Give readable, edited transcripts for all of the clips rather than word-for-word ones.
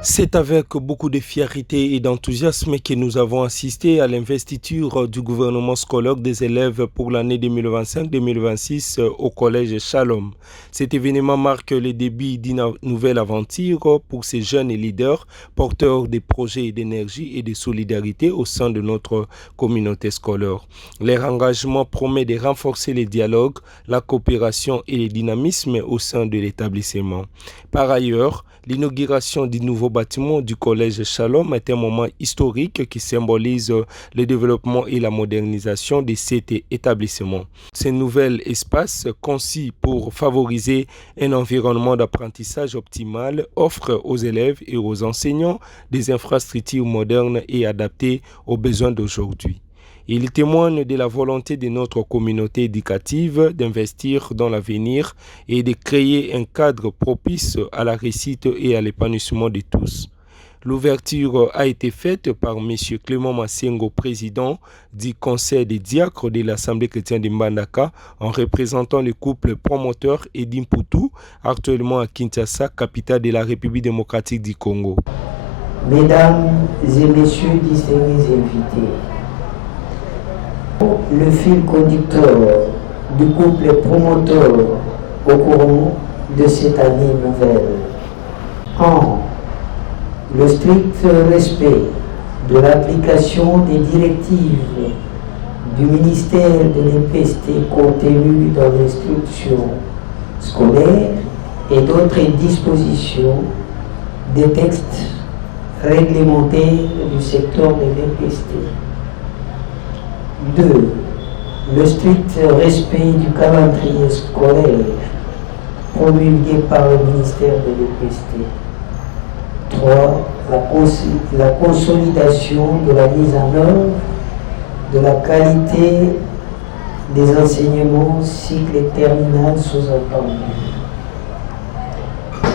C'est avec beaucoup de fierté et d'enthousiasme que nous avons assisté à l'investiture du gouvernement scolaire des élèves pour l'année 2025-2026 au collège Shalom. Cet événement marque le début d'une nouvelle aventure pour ces jeunes leaders, porteurs des projets d'énergie et de solidarité au sein de notre communauté scolaire. Leur engagement promet de renforcer les dialogues, la coopération et le dynamisme au sein de l'établissement. Par ailleurs, l'inauguration du nouveau bâtiment du collège Shalom est un moment historique qui symbolise le développement et la modernisation de cet établissement. Ce nouvel espace, conçu pour favoriser un environnement d'apprentissage optimal, offre aux élèves et aux enseignants des infrastructures modernes et adaptées aux besoins d'aujourd'hui. Il témoigne de la volonté de notre communauté éducative d'investir dans l'avenir et de créer un cadre propice à la réussite et à l'épanouissement de tous. L'ouverture a été faite par M. Clément Massengo, président du Conseil des diacres de l'Assemblée chrétienne de Mbandaka, en représentant le couple promoteur Edim Poutou, actuellement à Kinshasa, capitale de la République démocratique du Congo. Mesdames et messieurs, distingués invités, le fil conducteur du couple promoteur au cours de cette année nouvelle. 1. Le strict respect de l'application des directives du ministère de l'EPST contenues dans l'instruction scolaire et d'autres dispositions des textes réglementaires du secteur de l'EPST. 2. Le strict respect du calendrier scolaire promulgué par le ministère de l'EPST. 3. La consolidation de la mise en œuvre de la qualité des enseignements cycle terminal sous-entendu.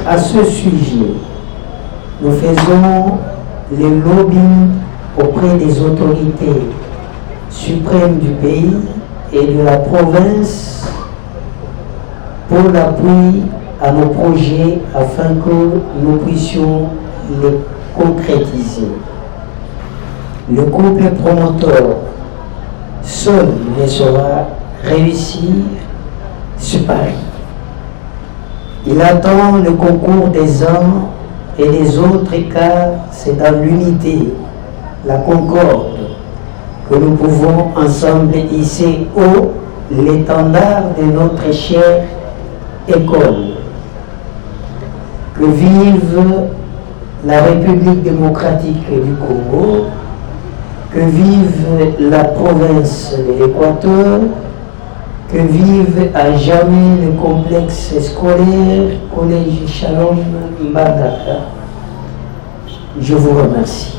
À ce sujet, nous faisons le lobbying auprès des autorités suprême du pays et de la province pour l'appui à nos projets afin que nous puissions les concrétiser. Le couple promoteur seul ne saura réussir ce pari. Il attend le concours des uns et des autres car c'est dans l'unité, la concorde, que nous pouvons ensemble hisser haut l'étendard de notre chère école. Que vive la République démocratique du Congo, que vive la province de l'Équateur, que vive à jamais le complexe scolaire Collège Shalom Mbandaka. Je vous remercie.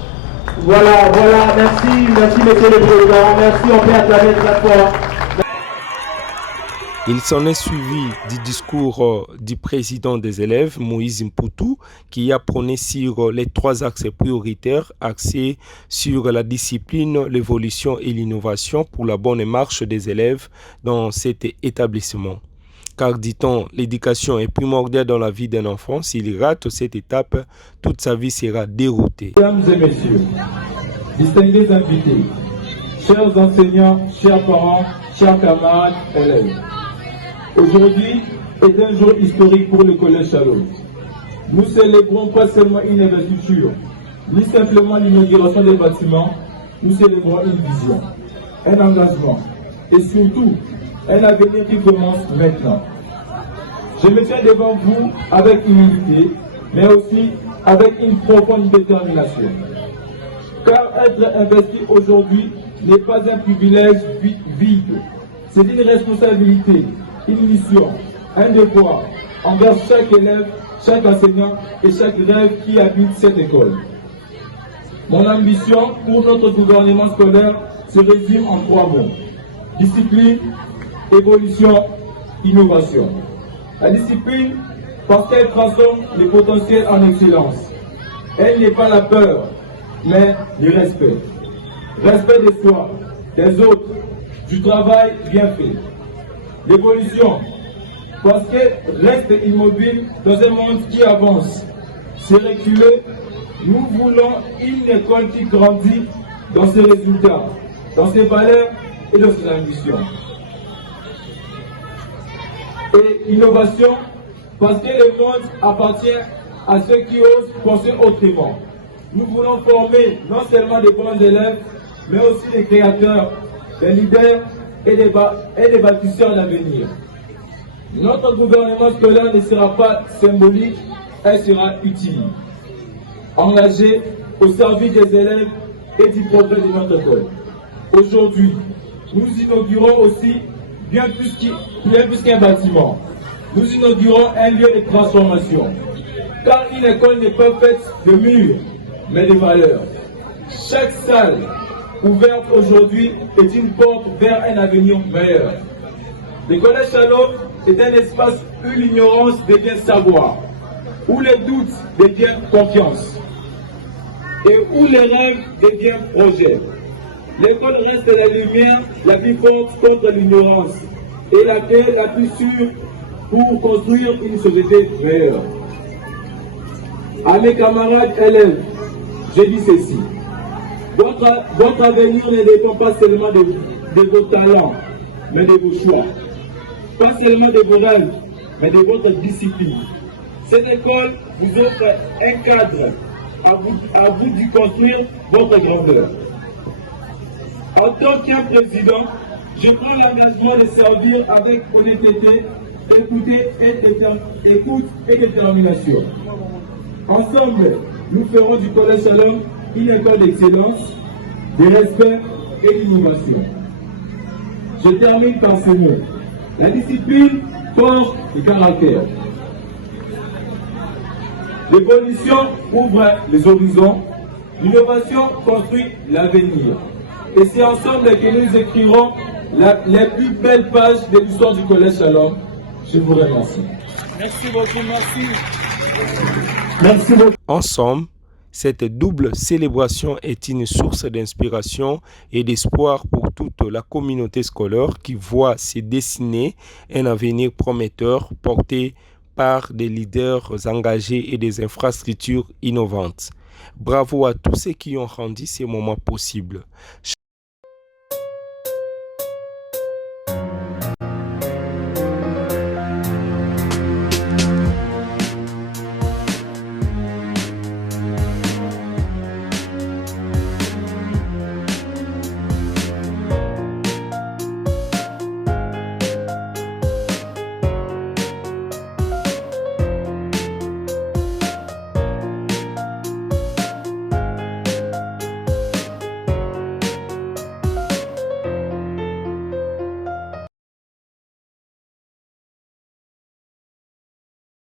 Voilà, merci monsieur le président, merci, on peut acclamer très fort. Il s'en est suivi du discours du président des élèves, Moïse Mpoutou, qui a prôné sur les 3 axes prioritaires, axés sur la discipline, l'évolution et l'innovation pour la bonne marche des élèves dans cet établissement. Car, dit-on, l'éducation est primordiale dans la vie d'un enfant. S'il rate cette étape, toute sa vie sera déroutée. Mesdames et messieurs, distingués invités, chers enseignants, chers parents, chers camarades, élèves, aujourd'hui est un jour historique pour le collège Shalom. Nous célébrons pas seulement une investiture, ni simplement l'inauguration des bâtiments, nous célébrons une vision, un engagement et surtout un avenir qui commence maintenant. Je me tiens devant vous avec humilité, mais aussi avec une profonde détermination. Car être investi aujourd'hui n'est pas un privilège vide, c'est une responsabilité, une mission, un devoir envers chaque élève, chaque enseignant et chaque rêve qui habite cette école. Mon ambition pour notre gouvernement scolaire se résume en 3 mots: discipline, évolution, innovation. La discipline, parce qu'elle transforme le potentiel en excellence. Elle n'est pas la peur, mais le respect. Respect de soi, des autres, du travail bien fait. L'évolution, parce qu'elle reste immobile dans un monde qui avance. C'est reculer Nous voulons une école qui grandit dans ses résultats, dans ses valeurs et dans ses ambitions. Et innovation, parce que le monde appartient à ceux qui osent penser autrement. Nous voulons former non seulement des bons élèves, mais aussi des créateurs, des leaders et des bâtisseurs d'avenir. Notre gouvernement scolaire ne sera pas symbolique, elle sera utile, engagée au service des élèves et du progrès de notre école. Aujourd'hui, nous inaugurons aussi bien plus qu'un bâtiment. Nous inaugurons un lieu de transformation. Car une école n'est pas faite de murs, mais de valeurs. Chaque salle ouverte aujourd'hui est une porte vers un avenir meilleur. Le collège Shalom est un espace où l'ignorance devient savoir, où le doute devient confiance et où les rêves deviennent projet. L'école reste la lumière la plus forte contre l'ignorance et la clé la plus sûre pour construire une société meilleure. À mes camarades élèves, je dis ceci. Votre avenir ne dépend pas seulement de vos talents, mais de vos choix. Pas seulement de vos rêves, mais de votre discipline. Cette école vous offre un cadre à vous d'y construire votre grandeur. En tant qu'un président, je prends l'engagement de servir avec honnêteté, écoute et détermination. Ensemble, nous ferons du Collège Shalom une école d'excellence, de respect et d'innovation. Je termine par ces mots. La discipline forge le caractère. L'évolution ouvre les horizons. L'innovation construit l'avenir. Et c'est ensemble que nous écrirons les plus belles pages de l'histoire du Collège Shalom. Je vous remercie. Merci beaucoup, merci. Merci beaucoup. Ensemble, cette double célébration est une source d'inspiration et d'espoir pour toute la communauté scolaire qui voit se dessiner un avenir prometteur porté par des leaders engagés et des infrastructures innovantes. Bravo à tous ceux qui ont rendu ces moments possibles.